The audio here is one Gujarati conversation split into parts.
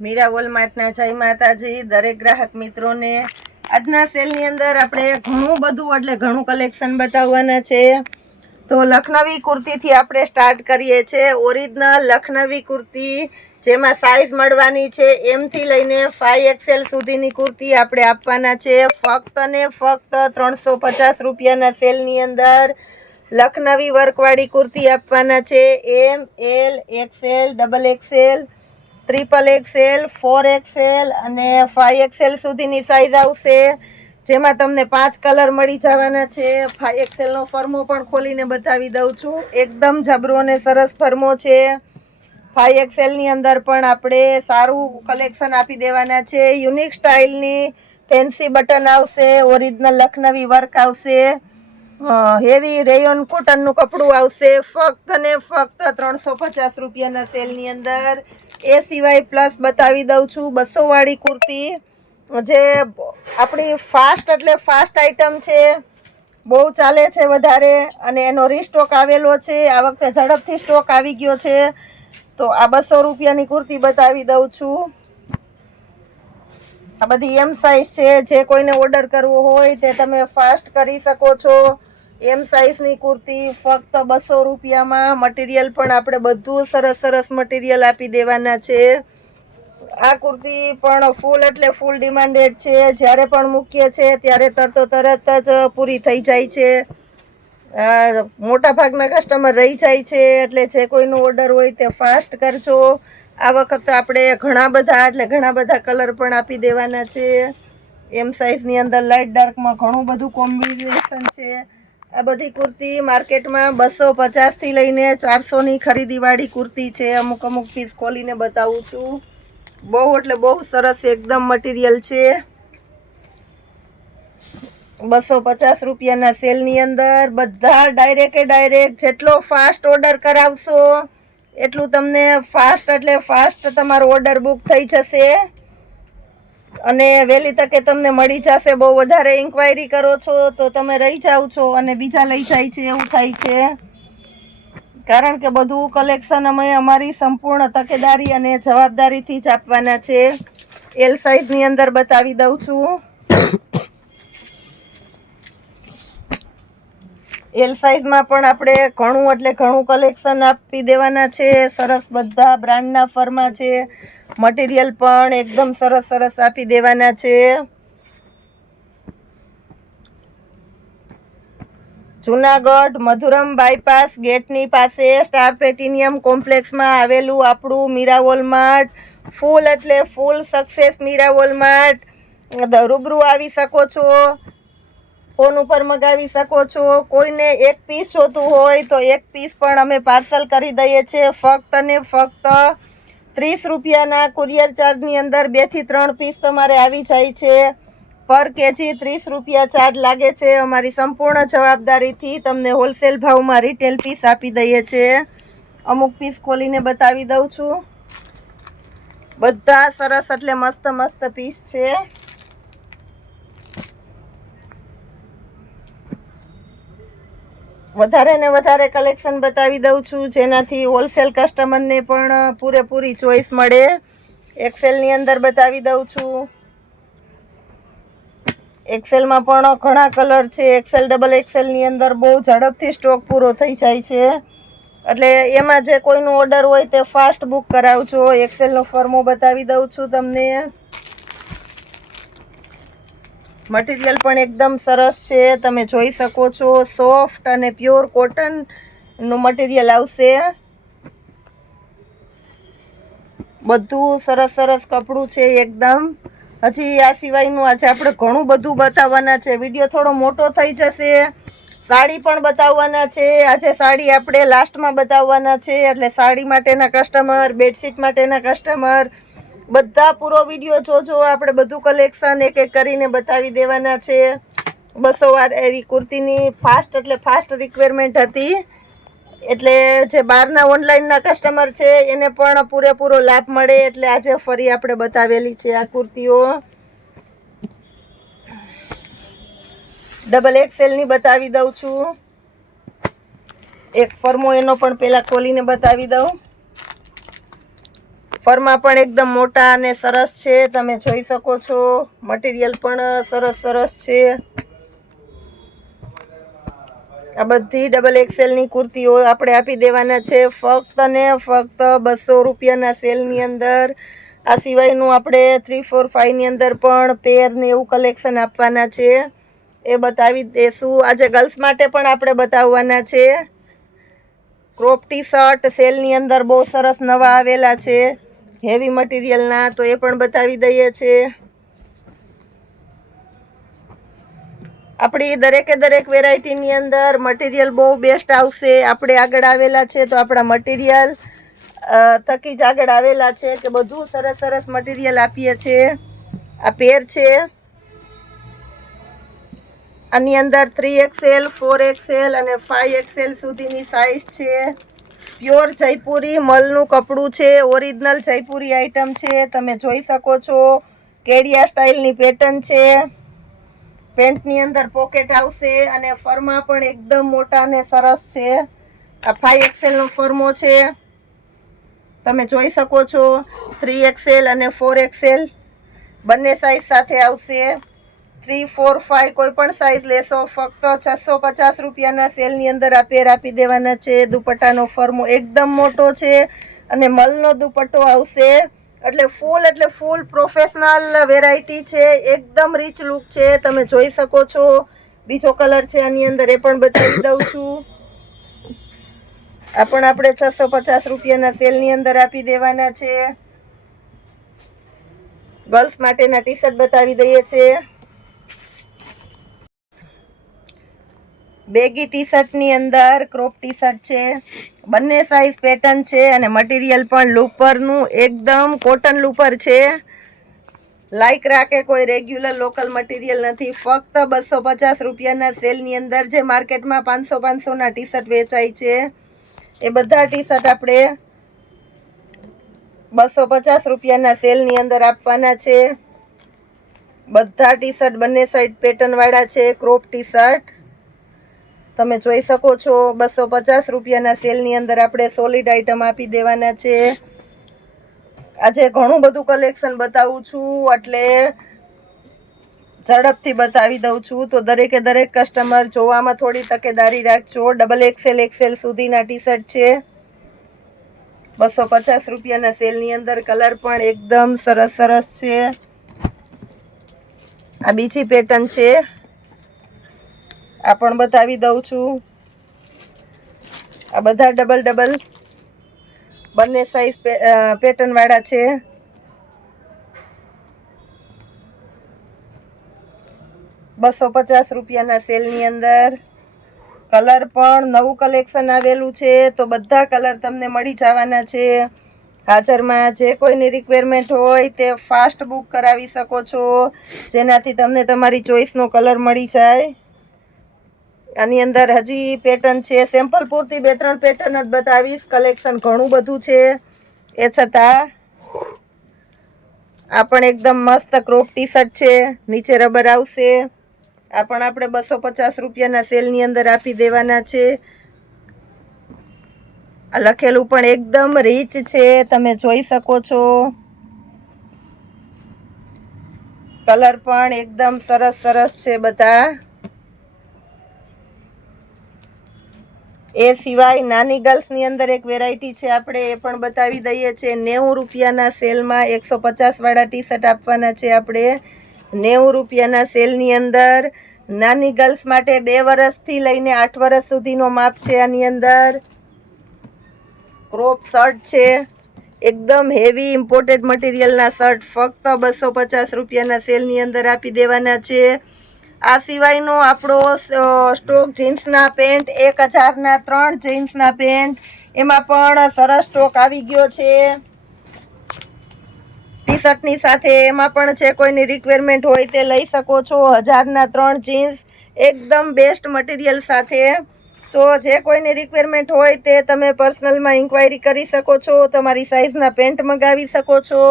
મીરા વોલમાર્ટના જય માતાજી દરેક ગ્રાહક મિત્રોને। આજના સેલની અંદર આપણે ઘણું બધું એટલે ઘણું કલેક્શન બતાવવાના છે। તો લખનવી કુર્તીથી આપણે સ્ટાર્ટ કરીએ છીએ। ઓરિજિનલ લખનવી કુર્તી જેમાં સાઇઝ મળવાની છે M થી લઈને 5XL સુધીની કુર્તી આપણે આપવાના છે ફક્ત ને ફક્ત 350 રૂપિયાના સેલની અંદર। લખનવી વર્કવાળી કુર્તી આપવાના છે M L XL XXL XXL 4XL અને 5XL સુધીની સાઇઝ આવશે, જેમાં તમને 5 કલર મળી જવાના છે। 5XL નો ફર્મો પણ ખોલીને બતાવી દઉં છું, એકદમ જબરો અને સરસ ફર્મો છે। 5XL ની અંદર પણ આપણે સારું કલેક્શન આપી દેવાના છે। યુનિક સ્ટાઇલની ફેન્સી બટન આવશે, ઓરિજિનલ લખનવી વર્ક આવશે, હેવી રેયોન કોટનનું કપડું આવશે ફક્ત ને ફક્ત 350 રૂપિયાના સેલની અંદર। એ સિવાય પ્લસ બતાવી દઉં છું 200 વાળી કુર્તી, જે આપણી ફાસ્ટ એટલે ફાસ્ટ આઈટમ છે, બહુ ચાલે છે વધારે અને એનો રીસ્ટોક આવેલો છે। આ વખતે ઝડપથી સ્ટોક આવી ગયો છે, તો આ 200 રૂપિયાની કુર્તી બતાવી દઉં છું। આ બધી M સાઇઝ છે, જે કોઈને ઓર્ડર કરવો હોય તે તમે ફાસ્ટ કરી શકો છો। M સાઇઝની કુર્તી ફક્ત 200 રૂપિયામાં। મટીરિયલ પણ આપણે બધું સરસ સરસ મટીરિયલ આપી દેવાના છે। આ કુર્તી પણ ફૂલ એટલે ફૂલ ડિમાન્ડેડ છે, જ્યારે પણ મૂકીએ છે ત્યારે તરત જ પૂરી થઈ જાય છે। મોટા ભાગના કસ્ટમર રહી જાય છે, એટલે જે કોઈનો ઓર્ડર હોય તે ફાસ્ટ કરજો। આ વખત આપણે ઘણા બધા કલર પણ આપી દેવાના છે। M સાઇઝની અંદર લાઇટ ડાર્કમાં ઘણું બધું કોમ્બિનેશન છે। આ બધી કુર્તી માર્કેટમાં 250 થી લઈને 400 ની ખરીદીવાળી કુર્તી છે। અમુક પીસ ખોલીને બતાવું છું, બહુ એટલે બહુ સરસ એકદમ મટીરિયલ છે। 250 રૂપિયાના સેલની અંદર બધા ડાયરેક્ટ જેટલો ફાસ્ટ ઓર્ડર કરાવશો એટલું તમને ફાસ્ટ એટલે ફાસ્ટ તમારો ઓર્ડર બુક થઈ જશે અને વહેલી તકે તમને મળી જશે। બહુ વધારે ઇન્ક્વાયરી કરો છો તો તમે રહી જાઓ છો અને બીજા લઈ જાય છે એવું થાય છે, કારણ કે બધું કલેક્શન અમે અમારી સંપૂર્ણ તકેદારી અને જવાબદારીથી જ આપવાના છે। L સાઇઝની અંદર બતાવી દઉં છું। L સાઇઝમાં પણ આપણે ઘણું એટલે ઘણું કલેક્શન આપી દેવાના છે। સરસ બધા બ્રાન્ડના ફર્મા છે, મટીરિયલ પણ એકદમ સરસ આપી દેવાના છે। જુનાગઢ મધુરમ બાયપાસ ગેટની પાસે સ્ટાર પ્લેટિનિયમ કોમ્પ્લેક્સમાં આવેલું આપણું મીરા વોલમાર્ટ, ફૂલ એટલે ફૂલ સક્સેસ મીરા વોલમાર્ટ। રૂબરૂ આવી શકો છો, ફોન ઉપર મગાવી શકો છો। કોઈને એક પીસ જોતું હોય તો એક પીસ પણ અમે પાર્સલ કરી દઈએ છીએ ફક્ત ને ફક્ત 30 રૂપિયાના કુરિયર ચાર્જની અંદર 2 થી 3 પીસ તમારે આવી જાય છે। પર કેજી 30 રૂપિયા ચાર્જ લાગે છે। અમારી સંપૂર્ણ જવાબદારીથી તમને હોલસેલ ભાવમાં રિટેલ પીસ આપી દઈએ છીએ। અમુક પીસ ખોલીને બતાવી દઉં છું, બધા સરસ એટલે મસ્ત પીસ છે। વધારે ને વધારે કલેક્શન બતાવી દઉં છું, જેનાથી હોલસેલ કસ્ટમરને પણ પૂરેપૂરી ચોઈસ મળે। XL ની અંદર બતાવી દઉં છું, XL માં પણ ઘણા કલર છે। XL XXL ની અંદર બહુ ઝડપથી સ્ટોક પૂરો થઈ જાય છે, એટલે એમાં જે કોઈનો ઓર્ડર હોય તે ફાસ્ટ બુક કરાવજો। XL નો ફર્મો બતાવી દઉં છું તમને, મટીરિયલ પણ એકદમ સરસ છે, તમે જોઈ શકો છો। સોફ્ટ અને પ્યોર કોટનનું મટીરિયલ આવશે, બધું સરસ કપડું છે એકદમ। હજી આ સિવાયનું આજે આપણે ઘણું બધું બતાવવાના છે, વિડીયો થોડો મોટો થઈ જશે। સાડી પણ બતાવવાના છે આજે, સાડી આપણે લાસ્ટમાં બતાવવાના છે, એટલે સાડી માટેના કસ્ટમર, બેડશીટ માટેના કસ્ટમર બધા પૂરો વિડીયો જોજો। આપણે બધું કલેક્શન એક કરીને બતાવી દેવાના છે। 200 વાળી કુર્તીની ફાસ્ટ એટલે ફાસ્ટ રિક્વાયરમેન્ટ હતી, એટલે જે બહારના ઓનલાઈનના કસ્ટમર છે એને પણ પૂરેપૂરો લાભ મળે, એટલે આજે ફરી આપણે બતાવેલી છે આ કુર્તીઓ। XXL ની બતાવી દઉં છું, એક ફર્મો એનો પણ પહેલાં ખોલીને બતાવી દઉં। ફરમાં પણ એકદમ મોટા અને સરસ છે, તમે જોઈ શકો છો. મટીરિયલ પણ સરસ સરસ છે. આ બધી ડબલ એક્સેલની કુર્તીઓ આપણે આપી દેવાના છે ફક્ત ને ફક્ત 200 રૂપિયાના સેલની અંદર. આ સિવાયનું આપણે 3, 4, 5ની અંદર પણ પેર ને એવું કલેક્શન આપવાના છે, એ બતાવી દેશું. આજે ગર્લ્સ માટે પણ આપણે બતાવવાના છે. ક્રોપ ટી શર્ટ સેલની અંદર બહુ સરસ નવા આવેલા છે હેવી મટીરિયલના, તો એ પણ બતાવી દઈએ છીએ. આપણી દરેકે દરેક વેરાયટીની અંદર મટીરિયલ બહુ બેસ્ટ આવશે. આપણે આગળ આવેલા છે તો આપણા મટીરિયલ થકી જ આગળ આવેલા છે કે બધું સરસ સરસ મટીરિયલ આપીએ છીએ. આ પેર છે, આની અંદર 3XL, 4XL અને 5XL સુધીની સાઇઝ છે. પ્યોર જયપુરી મલનું કપડું છે, ઓરિજિનલ જયપુરી આઈટમ છે, તમે જોઈ શકો છો. કેડિયા સ્ટાઇલની પેટર્ન છે. પેન્ટની અંદર પોકેટ આવશે અને ફરમાં પણ એકદમ મોટા અને સરસ છે. આ 5XL નો ફરમો છે, તમે જોઈ શકો છો. 3XL અને 4XL બંને સાઇઝ સાથે આવશે. 3, 4, 5 કોઈ પણ સાઇઝ લેશો ફક્ત 650 રૂપિયાના સેલની અંદર આ પેર આપી દેવાના છે. દુપટ્ટાનો ફરમો એકદમ મોટો છે અને મલનો દુપટ્ટો આવશે. એટલે ફૂલ પ્રોફેશનલ વેરાયટી છે, એકદમ રીચ લુક છે, તમે જોઈ શકો છો. બીજો કલર છે આની અંદર, એ પણ બતાવી દઉં છું. આ પણ આપણે 650 રૂપિયાના સેલની અંદર આપી દેવાના છે. ગર્લ્સ માટેના ટી શર્ટ બતાવી દઈએ છીએ. બેગી ટી શર્ટની અંદર ક્રોપ ટી શર્ટ છે, બંને સાઇઝ પેટર્ન છે અને મટીરિયલ પણ લૂપરનું એકદમ કોટન લૂપર છે. લાઈક રાખે કોઈ રેગ્યુલર લોકલ મટીરિયલ નથી. ફક્ત 250 રૂપિયાના સેલની અંદર જે માર્કેટમાં 500-500ના ટી શર્ટ વેચાય છે એ બધા ટી શર્ટ આપણે 250 રૂપિયાના સેલની અંદર આપવાના છે. બધા ટી શર્ટ બંને સાઈડ પેટર્નવાળા છે, ક્રોપ ટી શર્ટ તમે જોઈ શકો છો. 250 રૂપિયાના સેલની અંદર આપણે સોલિડ આઇટમ આપી દેવાના છે. આજે ઘણું બધું કલેક્શન બતાવું છું એટલે ઝડપથી બતાવી દઉં છું, તો દરેકે દરેક કસ્ટમર જોવામાં થોડી તકેદારી રાખજો. ડબલ XL સુધીના ટી શર્ટ છે 250 રૂપિયાના સેલની અંદર. કલર પણ એકદમ સરસ સરસ છે. આ બીજી પેટર્ન છે, આ પણ બતાવી દઉં છું. આ બધા ડબલ બંને સાઈઝ પેટર્ન વાળા છે. ₹250 રૂપિયાના સેલની અંદર. કલર પણ નવું કલેક્શન આવેલું છે, તો બધા કલર તમને મળી જવાના છે. હાજરમાં જે કોઈની રિક્વાયરમેન્ટ હોય તે ફાસ્ટ બુક કરાવી શકો છો, જેનાથી તમને તમારી ચોઈસનો કલર મળી જાય. આની અંદર હજી પેટર્ન છે, સેમ્પલ પૂરતી 2-3 પેટર્ન જ બતાવીશ. કલેક્શન ઘણું બધું છે એ છતાં. આ પણ એકદમ મસ્ત ક્રોપ ટી શર્ટ છે, નીચે રબર આવશે. આ પણ આપણે 250 રૂપિયાના સેલની અંદર આપી દેવાના છે. આ લખેલું પણ એકદમ રીચ છે, તમે જોઈ શકો છો. કલર પણ એકદમ સરસ સરસ છે બધા. એ સિવાય નાની ગર્લ્સની અંદર એક વેરાયટી છે, આપણે એ પણ બતાવી દઈએ છીએ. 90 રૂપિયાના સેલમાં 150 વાળા ટી શર્ટ આપવાના છે આપણે. 90 રૂપિયાના સેલની અંદર નાની ગર્લ્સ માટે 2 વર્ષથી લઈને 8 વર્ષ સુધીનો માપ છે. આની અંદર ક્રોપ શર્ટ છે, એકદમ હેવી ઇમ્પોર્ટેડ મટીરિયલના શર્ટ ફક્ત 250 રૂપિયાના સેલની અંદર આપી દેવાના છે. આ સિવાયનો આપણો સ્ટોક જીન્સના પેન્ટ 1000ના 3 જીન્સના પેન્ટ, એમાં પણ સરસ સ્ટોક આવી ગયો છે ટી શર્ટની સાથે. એમાં પણ છે, કોઈની રિક્વાયરમેન્ટ હોય તે લઈ શકો છો. 1000ના 3 જીન્સ એકદમ બેસ્ટ મટીરિયલ સાથે. તો જે કોઈની રિક્વાયરમેન્ટ હોય તે તમે પર્સનલમાં ઇન્ક્વાયરી કરી શકો છો, તમારી સાઇઝના પેન્ટ મંગાવી શકો છો.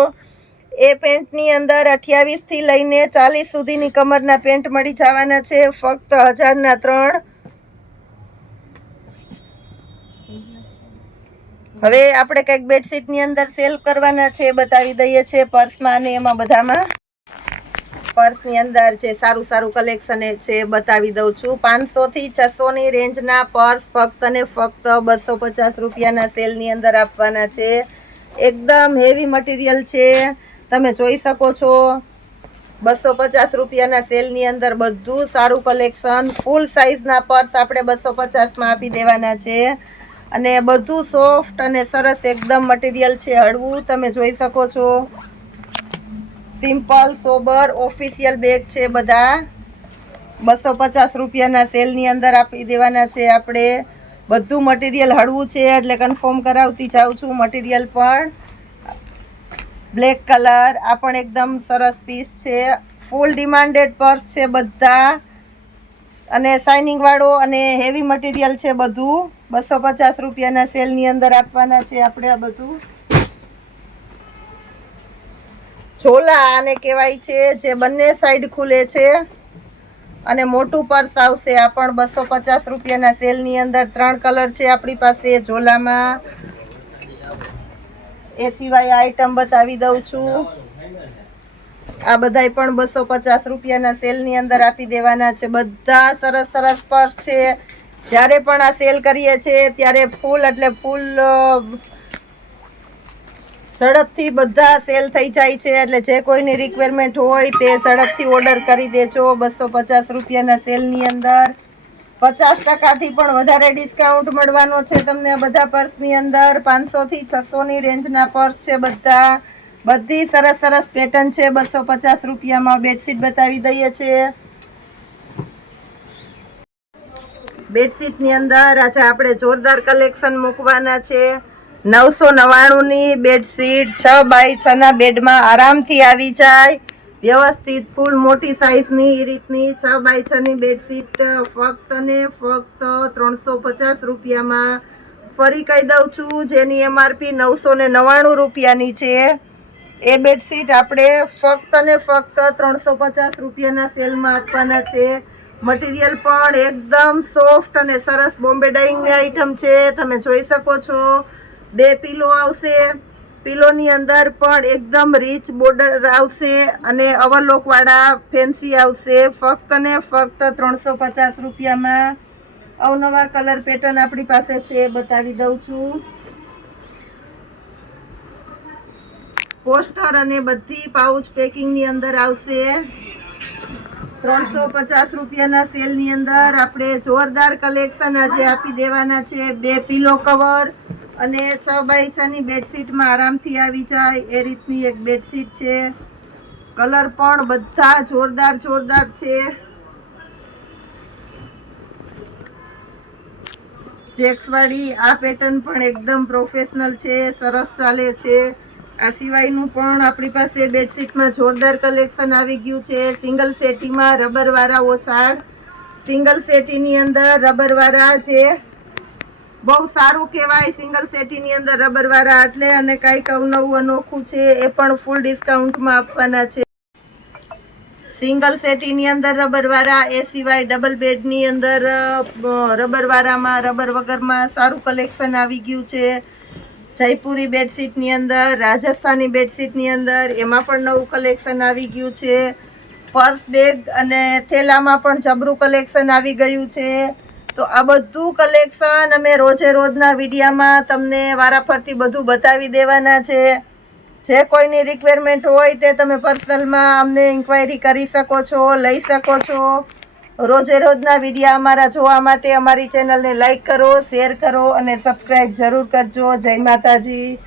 એ પેન્ટની અંદર 28 થી લઈને 40 સુધીની કમરના પેન્ટ મળી જવાના છે ફક્ત 1000ના 3. હવે આપણે કંઈક બેડશીટની અંદર સેલ કરવાના છે, બતાવી દઈએ છીએ પર્સમાં અને એમાં બધામાં. પર્સની અંદર જે સારું સારું કલેક્શન છે બતાવી દઉં છું. 500 થી 600 ની રેન્જના પર્સ ફક્ત ને ફક્ત 250 રૂપિયાના સેલની અંદર આપવાના છે. એકદમ હેવી મટીરિયલ છે, તમે જોઈ શકો છો. 250 રૂપિયાના સેલની અંદર બધું સારું કલેક્શન, ફૂલ સાઇઝના પર્સ આપણે 250માં આપી દેવાના છે. અને બધું સોફ્ટ અને સરસ એકદમ મટીરિયલ છે, હળવું, તમે જોઈ શકો છો. સિમ્પલ સોબર ઓફિશિયલ બેગ છે, બધા 250 રૂપિયાના સેલની અંદર આપી દેવાના છે આપણે. બધું મટીરિયલ હળવું છે એટલે કન્ફર્મ કરાવતી જાઉં છું. મટીરિયલ પણ બ્લેક કલર, આ પણ એકદમ સરસ પીસ છે. ફૂલ ડિમાન્ડેડ પર્સ છે બધા, અને શાઇનિંગ વાળો અને હેવી મટીરિયલ છે બધું. 250 રૂપિયાના સેલની અંદર આપવાના છે આપણે આ બધું. ઝોલા આને કહેવાય છે, જે બંને સાઈડ ખુલે છે અને મોટું પર્સ આવશે. આ પણ 250 રૂપિયાના સેલની અંદર. 3 કલર છે આપણી પાસે ઝોલામાં. એ સિવાય આઈટમ બતાવી દઉં છું. આ બધાય પણ 250 રૂપિયાના સેલની અંદર આપી દેવાના છે. બધા સરસ સરસ પર્સ છે. જ્યારે પણ આ સેલ કરીએ છીએ ત્યારે ફૂલ એટલે ફૂલ ઝડપથી બધા સેલ થઈ જાય છે. એટલે જે કોઈની રિક્વાયરમેન્ટ હોય તે ઝડપથી ઓર્ડર કરી દેજો. 250 રૂપિયાના સેલની અંદર 50%થી પણ વધારે ડિસ્કાઉન્ટ મળવાનો છે તમને બધા પર્સની અંદર. 500 થી 600 ની રેન્જના પર્સ છે બધા. બધી સરસ સરસ પેટર્ન છે. 250 રૂપિયામાં બેડશીટ બતાવી દઈએ છીએ. બેડશીટની અંદર આજે આપણે જોરદાર કલેક્શન મૂકવાના છે. 999 ની બેડશીટ 6x6 ના બેડમાં આરામથી આવી જાય. વ્યવસ્થિત ફૂલ મોટી સાઈઝની એ રીતની 6x6 ની બેડશીટ ફક્ત ને ફક્ત 350 રૂપિયામાં. ફરી કહી દઉં છું, જેની MRP 999 રૂપિયાની છે, એ બેડશીટ આપણે ફક્ત ને ફક્ત 350 રૂપિયાના સેલમાં આપવાના છે. મટીરિયલ પણ એકદમ સોફ્ટ અને સરસ બોમ્બે ડાઇંગની આઈટમ છે, તમે જોઈ શકો છો. 2 પિલો આવશે. પિલોની અંદર પણ એકદમ રીચ બોર્ડર આવશે અને ઓવરલોક વાળા ફેન્સી આવશે. ફક્ત ને ફક્ત 350 રૂપિયામાં. અવનવા કલર પેટર્ન આપણી પાસે છે, બતાવી દઉં છું. પોસ્ટર અને બધી પાઉચ પેકિંગની અંદર આવશે. 350 રૂપિયાના સેલની અંદર આપણે જોરદાર કલેક્શન આજે આપી દેવાના છે. 2 પિલો કવર અને 6x6 ની બેડશીટમાં આરામથી આવી જાય એ રીતની એક બેડશીટ છે. કલર પણ બધા જોરદાર જોરદાર છે. ચેક્સવાળી આ પેટર્ન પણ એકદમ પ્રોફેશનલ છે, સરસ ચાલે છે. આ સિવાયનું પણ આપણી પાસે બેડશીટમાં જોરદાર કલેક્શન આવી ગયું છે. સિંગલ સેટીમાં રબરવાળા ઓછાડ. સિંગલ સેટીની અંદર રબરવાળા છે, બહુ સારું કહેવાય. સિંગલ સેટીની અંદર રબરવાળા એટલે, અને કાંઈક અવનવું અનોખું છે, એ પણ ફૂલ ડિસ્કાઉન્ટમાં આપવાના છે. સિંગલ સેટીની અંદર રબરવાળા, એ સિવાય ડબલ બેડની અંદર રબરવાળામાં રબર વગરમાં સારું કલેક્શન આવી ગયું છે. જયપુરી બેડશીટની અંદર, રાજસ્થાની બેડશીટની અંદર એમાં પણ નવું કલેક્શન આવી ગયું છે. પર્સ બેગ અને થેલામાં પણ જબરું કલેક્શન આવી ગયું છે. તો આ બધું કલેક્શન અમે રોજે રોજના વિડીયામાં તમને વારાફરતી બધું બતાવી દેવાના છે. જે કોઈની રિક્વાયરમેન્ટ હોય તે તમે પર્સનલમાં અમને ઇન્ક્વાયરી કરી શકો છો, લઈ શકો છો. રોજે રોજના વિડીયા અમારા જોવા માટે અમારી ચેનલને લાઈક કરો, શેર કરો અને સબસ્ક્રાઈબ જરૂર કરજો. જય માતાજી.